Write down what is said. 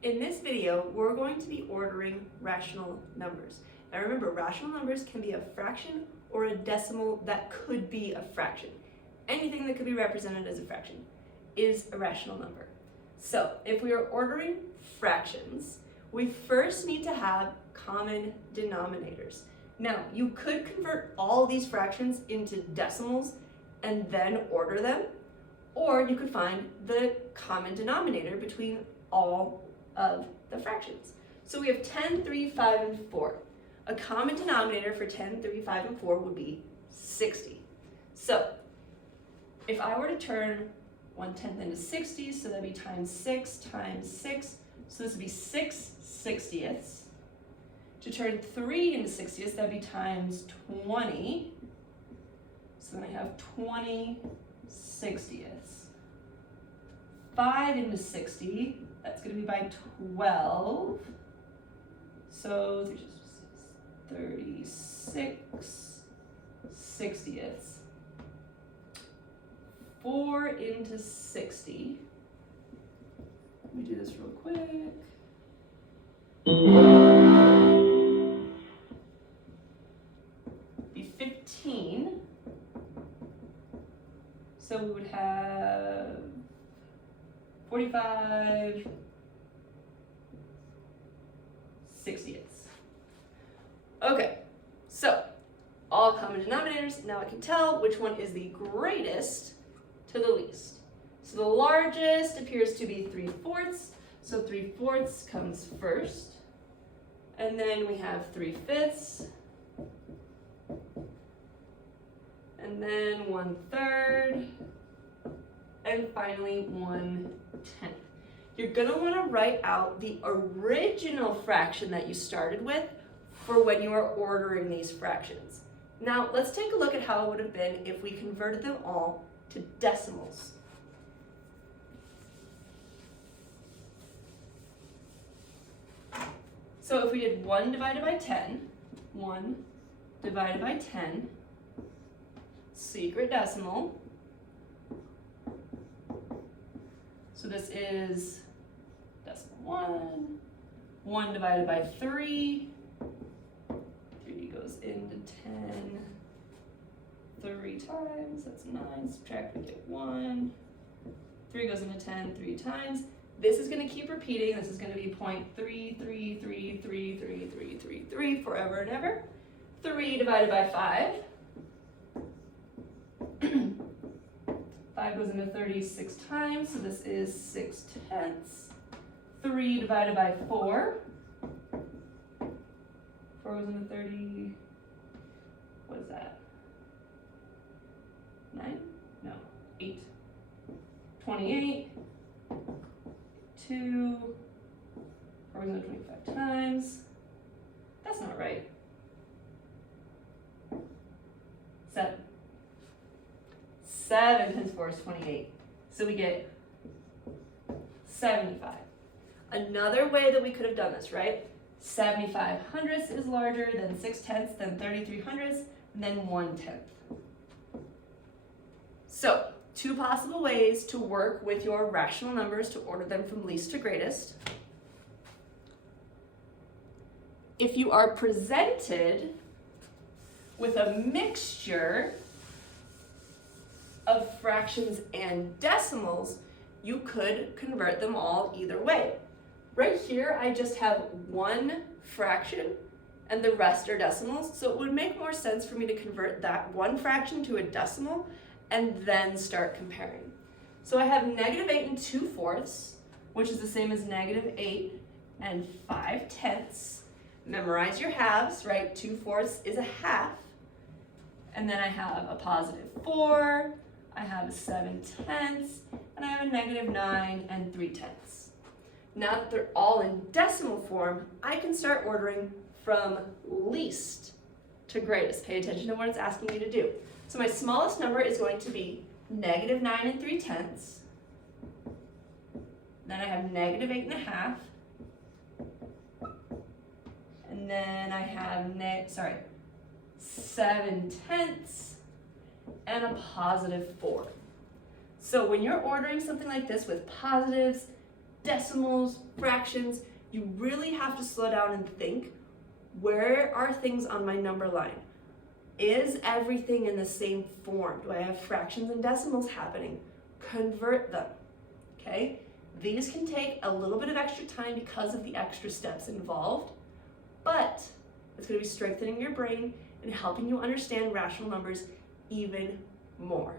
In this video, we're going to be ordering rational numbers. Now remember, rational numbers can be a fraction or a decimal that could be a fraction. Anything that could be represented as a fraction is a rational number. So if we are ordering fractions, we first need to have common denominators. Now, you could convert all these fractions into decimals and then order them, or you could find the common denominator between all of the fractions. So we have 10, 3, 5, and 4. A common denominator for 10, 3, 5, and 4 would be 60. So if I were to turn 1/10 into 60, so that'd be times 6 times 6, so this would be 6 60ths. To turn 3 into 60ths, that'd be times 20. So then I have 20 60ths. 5 into 60, that's going to be by 12. So 36 60ths. 4 into 60. Let me do this real quick. Be 15. So we would have 45 60ths. Okay, so all common denominators. Now I can tell which one is the greatest to the least. So the largest appears to be 3/4. So 3/4 comes first. And then we have 3/5. And then 1/3. And finally 1/10. You're gonna wanna write out the original fraction that you started with for when you are ordering these fractions. Now let's take a look at how it would have been if we converted them all to decimals. So if we did 1 divided by 10, 1 divided by 10, secret decimal. So this is decimal 1, 1 divided by 3, 3 goes into 10, 3 times, that's 9, subtract, we get 1, 3 goes into 10 3 times. This is going to keep repeating, this is going to be 0.3333333 forever and ever. 3 divided by 5. 5 goes into 36 times, so this is 6/10. 3 divided by 4. 4 goes into 30, what is that? 9? No, 8. 28. 2. 4 goes into 25 times. That's not right. 7. 7 times 4 is 28. So we get 75. Another way that we could have done this, right? 75 hundredths is larger than 6/10, then 33 hundredths, and then 1/10. So, two possible ways to work with your rational numbers to order them from least to greatest. If you are presented with a mixture of fractions and decimals, you could convert them all either way. Right here, I just have one fraction and the rest are decimals, so it would make more sense for me to convert that one fraction to a decimal and then start comparing. So I have -8 2/4, which is the same as -8 5/10. Memorize your halves, right? 2/4 is a half. And then I have a +4, I have a 7/10, and I have a -9 3/10. Now that they're all in decimal form, I can start ordering from least to greatest. Pay attention to what it's asking you to do. So my smallest number is going to be -9 3/10. Then I have -8 1/2. And then I have 7/10 and a +4. So when you're ordering something like this with positives, decimals, fractions, you really have to slow down and think, where are things on my number line? Is everything in the same form? Do I have fractions and decimals happening? Convert them, okay? These can take a little bit of extra time because of the extra steps involved, but it's going to be strengthening your brain and helping you understand rational numbers even more.